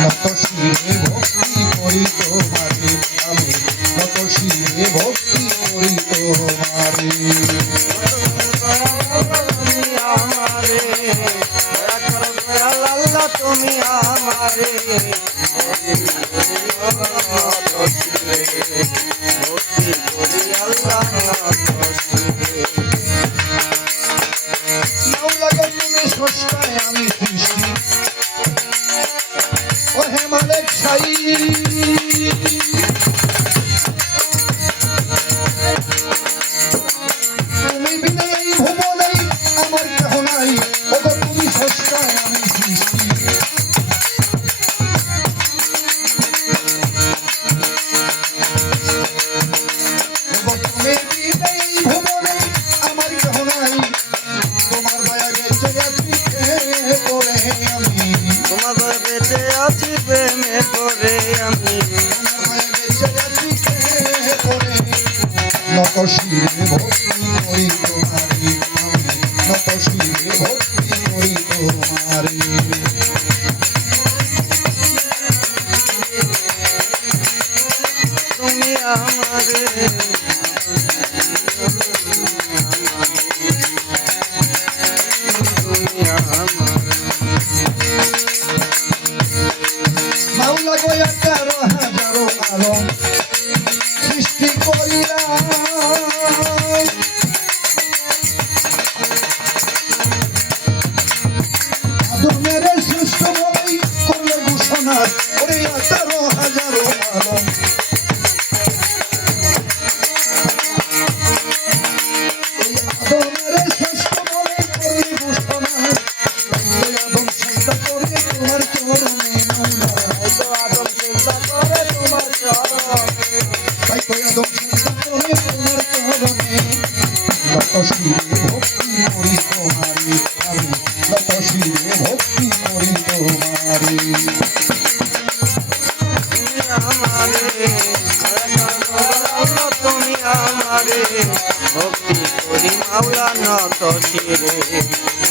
নত শিরে ভক্তি করি তোমারে আমি নত শিরে ভক্তি করি তোমারে তুমি আমারে ভক্তি করি আল্লাহ মাওলা গো তুমি স্রষ্টায় আমি সৃষ্টি ও হে মালিক সাই তুমি বিনা এই ভুবনে আমার কেহ নাই ও গো তুমি স্রষ্টায় আমি সৃষ্টি প্রেমে পড়ে আমি নত শিরে ভক্তি করি তোমারে আমি নত শিরে ভক্তি করি তোমারে তুমি আমারে মাওলা গো 11,000 আলম সৃষ্টি করিলা আদমের সৃষ্ট বলেই করলে ঘোষণা ওরে 11,000 আলম এই আদমের সৃষ্ট বলে করলে ঘোষণা আদম চিন্তা করে তোমার চরণে মাওলা আদম চিন্তা করে তোমার চরণে তাই তো আদম চিন্তা করে তোমার চরণে নত শিরে ভক্তি করি তোমারে আমি নত শিরে ভক্তি করি তোমারে তুমি আমারে তুমি আমারে ভক্তি করি মাওলা নত শিরে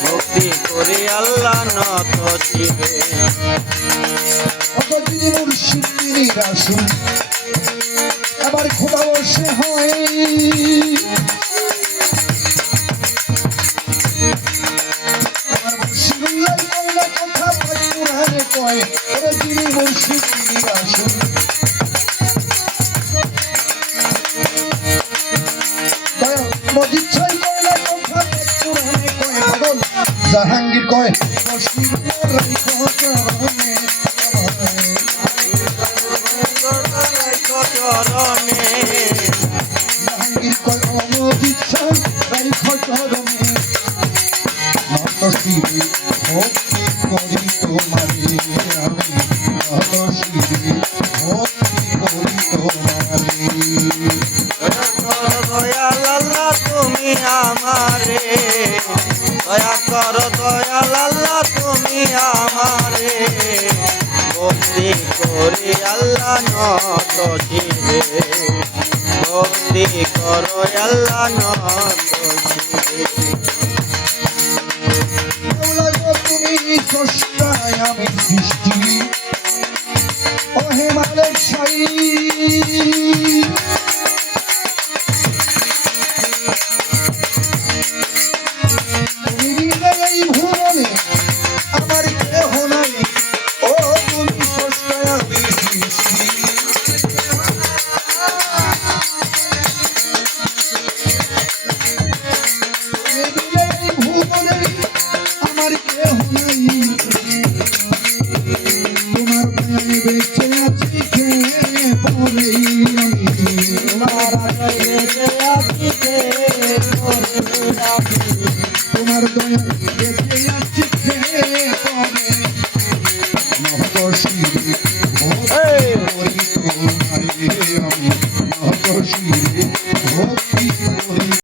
ভক্তি করি আল্লাহ নত শিরে যিনি মুর্শিদ তিনি রাসূল আবার খোদা বর্ষে হয় আমার মুর্শিদুল্লাহ কইলা কথা পাক কুরআনে কয় ওরে যিনি মুর্শিদ তিনি রাসূল মজিদ ছয় কইলা কথা পাক কুরআনে কয় পাগল জাহাঙ্গীর কয় মুর্শিদ রাইখো চরণে চরণে জাহাঙ্গীর কয় মজিদ ছয় রাইখো চরণে নত শিরে ভক্তি করি তোমারে আমি নত শিরে ভক্তি করি তোমারে দয়াল আল্লাহ তুমি আমারে দয়া কর দয়াল আল্লাহ তুমি আমারে ভক্তি করি আল্লাহ নত শিরে ভক্তি কর আল্লাহ নত শিরে মাওলা গো তুমি স্রষ্টায় আমি সৃষ্টি ও হে মালিক সাই তুমি বিনা এই ভুবনে আমার কেহ নাই ও তুমি স্রষ্টায় আমি সৃষ্টি তুমি বিনা এই ভুবনে আমার কেহ নাই তোমার দয়ায় বেঁচে আছি খেয়ে পরে আমি তোমার বেঁচে আছি তোমার দয়ায় বেঁচে আছি খেয়ে পরে